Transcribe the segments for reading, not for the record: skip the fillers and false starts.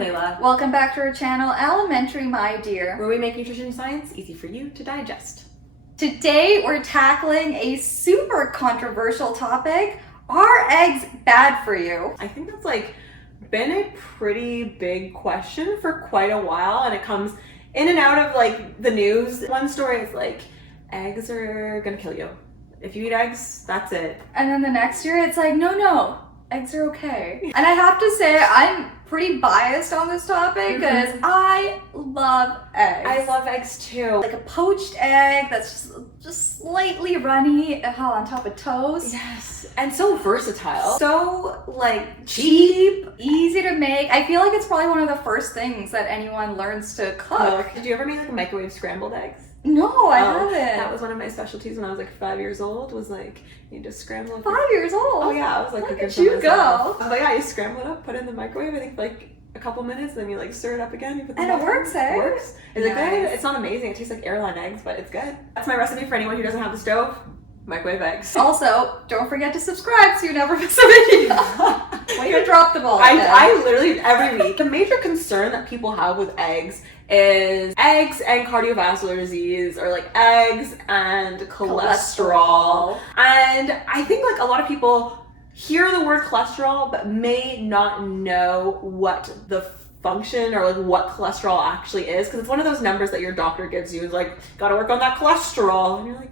Layla. Welcome back to our channel, Elementary, my dear, where we make nutrition science easy for you to digest. Today we're tackling a super controversial topic. Are eggs bad for you? I think that's been a pretty big question for quite a while, and it comes in and out of the news. One story is eggs are gonna kill you. If you eat eggs, that's it. And then the next year it's no, eggs are okay. And I have to say, I'm pretty biased on this topic because I love eggs. I love eggs too. Like a poached egg that's just slightly runny on top of toast. Yes, and so versatile. So cheap, easy to make. I feel like it's probably one of the first things that anyone learns to cook. Did you ever make microwave scrambled eggs? No, I haven't. That was one of my specialties when I was 5 years old. Was you just scramble it. 5 years old? Oh yeah, I was Look at you go. Yeah, you scramble it up, put it in the microwave. I think a couple minutes, then you stir it up again. You put the and it works, eh? It works. Is it good? It's not amazing. It tastes like airline eggs, but it's good. That's my recipe for anyone who doesn't have the stove. Microwave eggs. Also, don't forget to subscribe so you never miss a video. Way to drop the ball. I literally every week. The major concern that people have with eggs is eggs and cardiovascular disease, or eggs and cholesterol. And I think a lot of people hear the word cholesterol but may not know what the function or what cholesterol actually is, because it's one of those numbers that your doctor gives you. It's gotta work on that cholesterol, and you're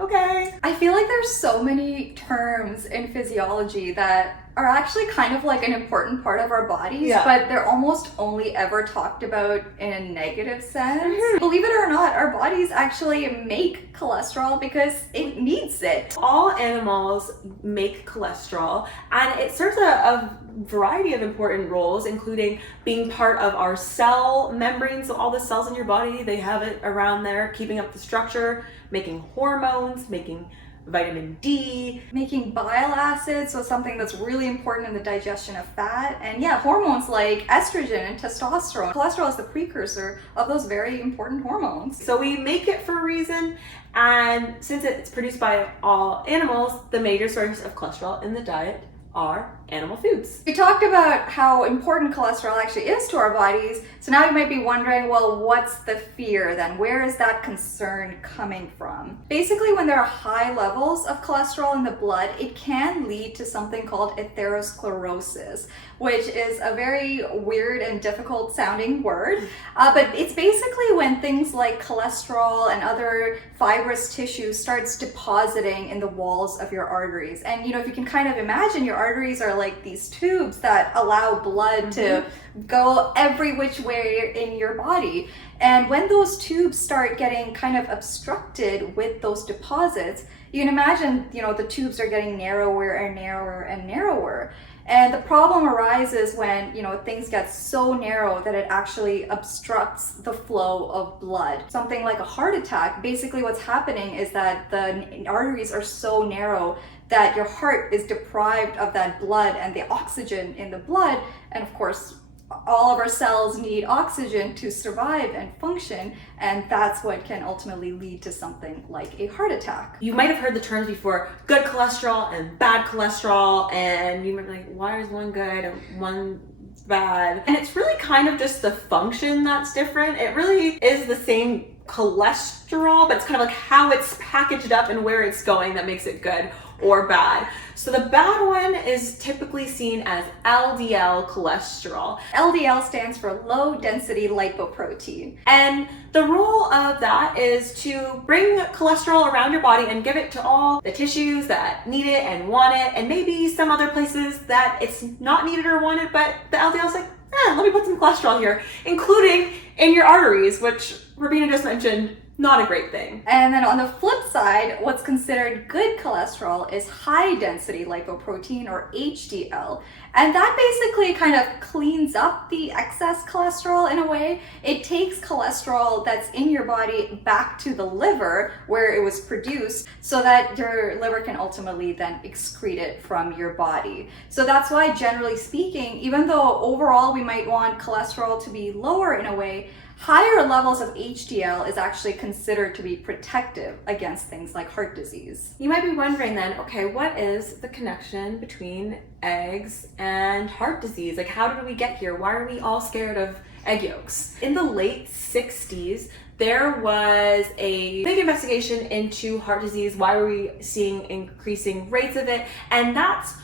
okay. I feel like there's so many terms in physiology that are actually kind of an important part of our bodies, but they're almost only ever talked about in a negative sense. Believe it or not, our bodies actually make cholesterol because it needs it. All animals make cholesterol, and it serves a variety of important roles, including being part of our cell membrane. So all the cells in your body, they have it around there, keeping up the structure, making hormones, making vitamin D, making bile acids, so something that's really important in the digestion of fat, and hormones like estrogen and testosterone. Cholesterol is the precursor of those very important hormones. So we make it for a reason, and since it's produced by all animals, the major source of cholesterol in the diet are animal foods. We talked about how important cholesterol actually is to our bodies, so now you might be wondering, well, what's the fear then? Where is that concern coming from? Basically, when there are high levels of cholesterol in the blood, it can lead to something called atherosclerosis, which is a very weird and difficult sounding word, but it's basically when things like cholesterol and other fibrous tissue starts depositing in the walls of your arteries. And if you can kind of imagine, your arteries are like these tubes that allow blood to go every which way in your body. And when those tubes start getting kind of obstructed with those deposits, you can imagine, the tubes are getting narrower and narrower and narrower. And the problem arises when, things get so narrow that it actually obstructs the flow of blood. Something like a heart attack, basically what's happening is that the arteries are so narrow that your heart is deprived of that blood and the oxygen in the blood. And of course, all of our cells need oxygen to survive and function, and that's what can ultimately lead to something like a heart attack. You might have heard the terms before, good cholesterol and bad cholesterol, and you might be why is one good and one bad? And it's really kind of just the function that's different. It really is the same cholesterol, but it's kind of how it's packaged up and where it's going that makes it good or bad. So the bad one is typically seen as LDL cholesterol. LDL stands for low density lipoprotein. And the role of that is to bring cholesterol around your body and give it to all the tissues that need it and want it, and maybe some other places that it's not needed or wanted, but the LDL's let me put some cholesterol here, including in your arteries, which Rabina just mentioned, not a great thing. And then on the flip side, what's considered good cholesterol is high density lipoprotein, or HDL. And that basically kind of cleans up the excess cholesterol in a way. It takes cholesterol that's in your body back to the liver where it was produced so that your liver can ultimately then excrete it from your body. So that's why, generally speaking, even though overall we might want cholesterol to be lower in a way, higher levels of HDL is actually considered to be protective against things like heart disease. You might be wondering then, okay, what is the connection between eggs and heart disease? Like, how did we get here? Why are we all scared of egg yolks? In the late 60s, there was a big investigation into heart disease. Why were we seeing increasing rates of it? And that's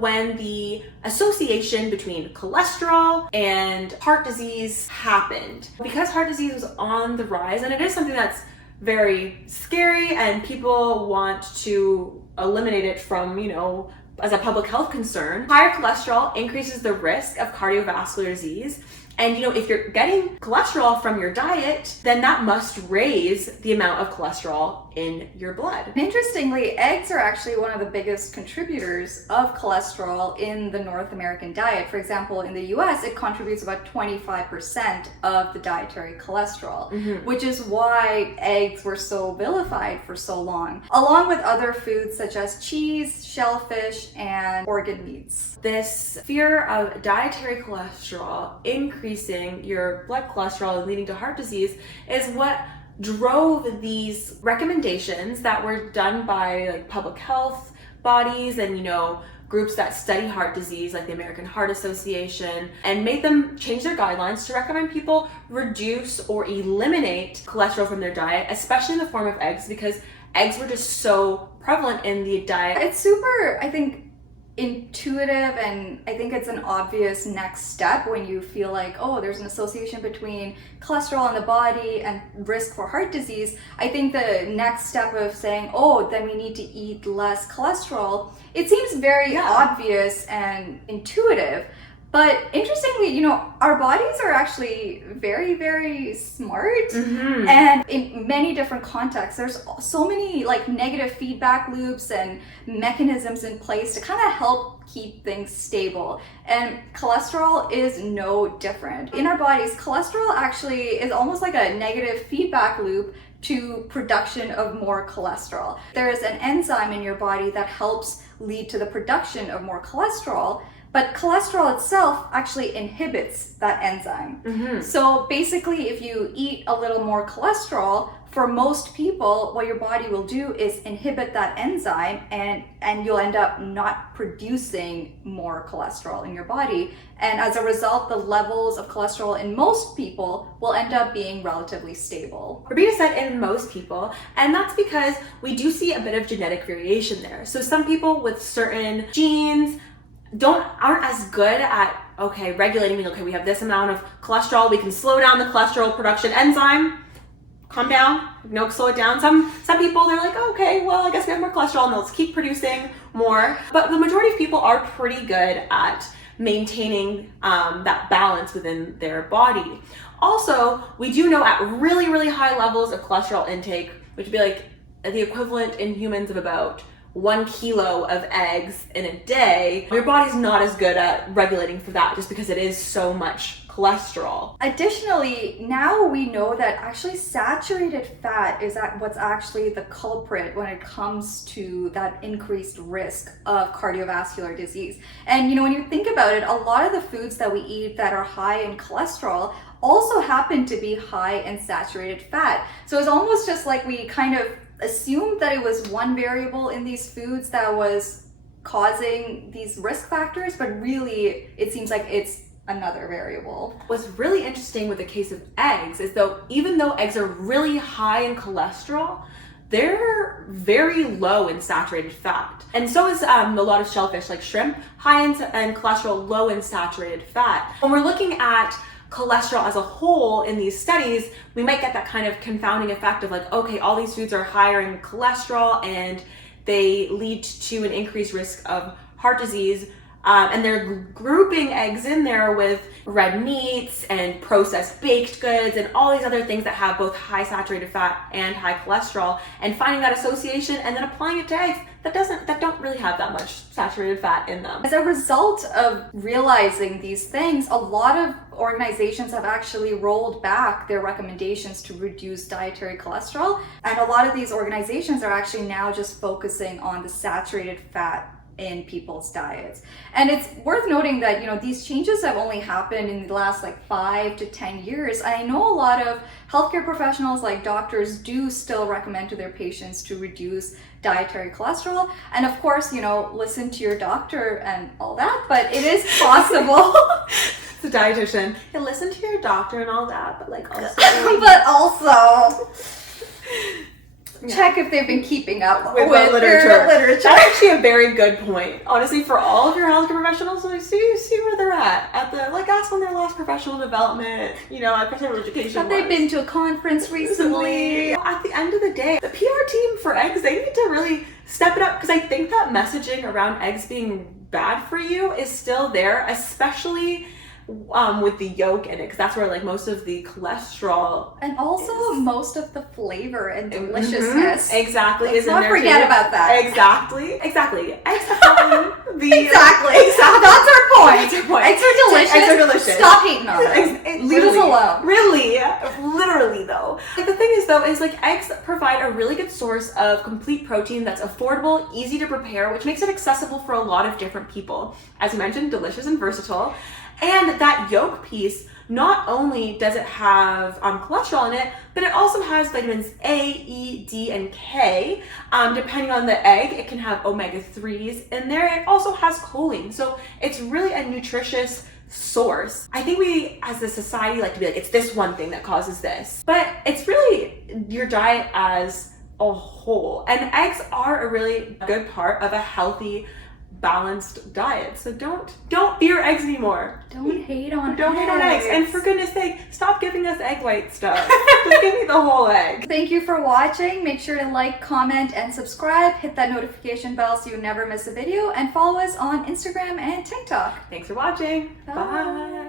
when the association between cholesterol and heart disease happened. Because heart disease was on the rise, and it is something that's very scary and people want to eliminate it from, as a public health concern. Higher cholesterol increases the risk of cardiovascular disease. And if you're getting cholesterol from your diet, then that must raise the amount of cholesterol in your blood. Interestingly, eggs are actually one of the biggest contributors of cholesterol in the North American diet. For example, in the US, it contributes about 25% of the dietary cholesterol, which is why eggs were so vilified for so long, along with other foods such as cheese, shellfish, and organ meats. This fear of dietary cholesterol increasing your blood cholesterol and leading to heart disease is what drove these recommendations that were done by public health bodies and groups that study heart disease, like the American Heart Association, and made them change their guidelines to recommend people reduce or eliminate cholesterol from their diet, especially in the form of eggs, because eggs were just so prevalent in the diet. It's super, I think, intuitive, and I think it's an obvious next step when you feel like, oh, there's an association between cholesterol in the body and risk for heart disease. I think the next step of saying, oh, then we need to eat less cholesterol, it seems very obvious and intuitive. But interestingly, our bodies are actually very, very smart. And in many different contexts, there's so many negative feedback loops and mechanisms in place to kind of help keep things stable. And cholesterol is no different. In our bodies, cholesterol actually is almost like a negative feedback loop to production of more cholesterol. There is an enzyme in your body that helps lead to the production of more cholesterol, but cholesterol itself actually inhibits that enzyme. So basically, if you eat a little more cholesterol, for most people, what your body will do is inhibit that enzyme, and you'll end up not producing more cholesterol in your body. And as a result, the levels of cholesterol in most people will end up being relatively stable. Rabita said in most people, and that's because we do see a bit of genetic variation there. So some people with certain genes aren't as good at regulating, we have this amount of cholesterol, we can slow down the cholesterol production enzyme, calm down, slow it down. Some people, they're like, okay, well, I guess we have more cholesterol and let's keep producing more. But the majority of people are pretty good at maintaining that balance within their body. Also, we do know at really, really high levels of cholesterol intake, which would be the equivalent in humans of about 1 kilo of eggs in a day, your body's not as good at regulating for that just because it is so much cholesterol. Additionally, now we know that actually saturated fat is what's actually the culprit when it comes to that increased risk of cardiovascular disease. And when you think about it, a lot of the foods that we eat that are high in cholesterol also happen to be high in saturated fat. So it's almost just like we kind of assumed that it was one variable in these foods that was causing these risk factors, but really it seems like it's another variable. What's really interesting with the case of eggs is even though eggs are really high in cholesterol, they're very low in saturated fat. And so is a lot of shellfish like shrimp, high in cholesterol, low in saturated fat. When we're looking at cholesterol as a whole in these studies, we might get that kind of confounding effect of all these foods are higher in cholesterol and they lead to an increased risk of heart disease. And they're grouping eggs in there with red meats and processed baked goods and all these other things that have both high saturated fat and high cholesterol, and finding that association and then applying it to eggs that don't really have that much saturated fat in them. As a result of realizing these things, a lot of organizations have actually rolled back their recommendations to reduce dietary cholesterol, and a lot of these organizations are actually now just focusing on the saturated fat in people's diets. And it's worth noting that, you know, these changes have only happened in the last like 5 to 10 years. I know a lot of healthcare professionals like doctors do still recommend to their patients to reduce dietary cholesterol. And of course, you know, listen to your doctor and all that, but it is possible. The dietitian. Yeah, listen to your doctor and all that, but like also but also check if they've been keeping up with literature. That's actually a very good point. Honestly, for all of your healthcare professionals, like, see where they're at the, like, ask on their last professional development, you know, at professional education. Have they been to a conference recently? At the end of the day, the PR team for eggs, they need to really step it up, because I think that messaging around eggs being bad for you is still there, especially with the yolk in it, because that's where like most of the cholesterol and also most of the flavor and deliciousness. Exactly. Let's not forget about that. Exactly. Eggs have the exactly. That's our point. Eggs are delicious. Eggs are delicious. Stop hating on them. Leave us alone. Really, literally though. Like, the thing is like eggs provide a really good source of complete protein that's affordable, easy to prepare, which makes it accessible for a lot of different people. As you mentioned, delicious and versatile. And that yolk piece, not only does it have cholesterol in it, but it also has vitamins A, E, D, and K. Depending on the egg, it can have omega-3s in there. It also has choline. So it's really a nutritious source. I think we, as a society, like to be like, it's this one thing that causes this. But it's really your diet as a whole. And eggs are a really good part of a healthy, balanced diet. So don't fear eggs anymore. Don't hate on eggs. And for goodness sake, stop giving us egg white stuff. Just give me the whole egg. Thank you for watching. Make sure to like, comment, and subscribe. Hit that notification bell so you never miss a video, and follow us on Instagram and TikTok. Thanks for watching. Bye.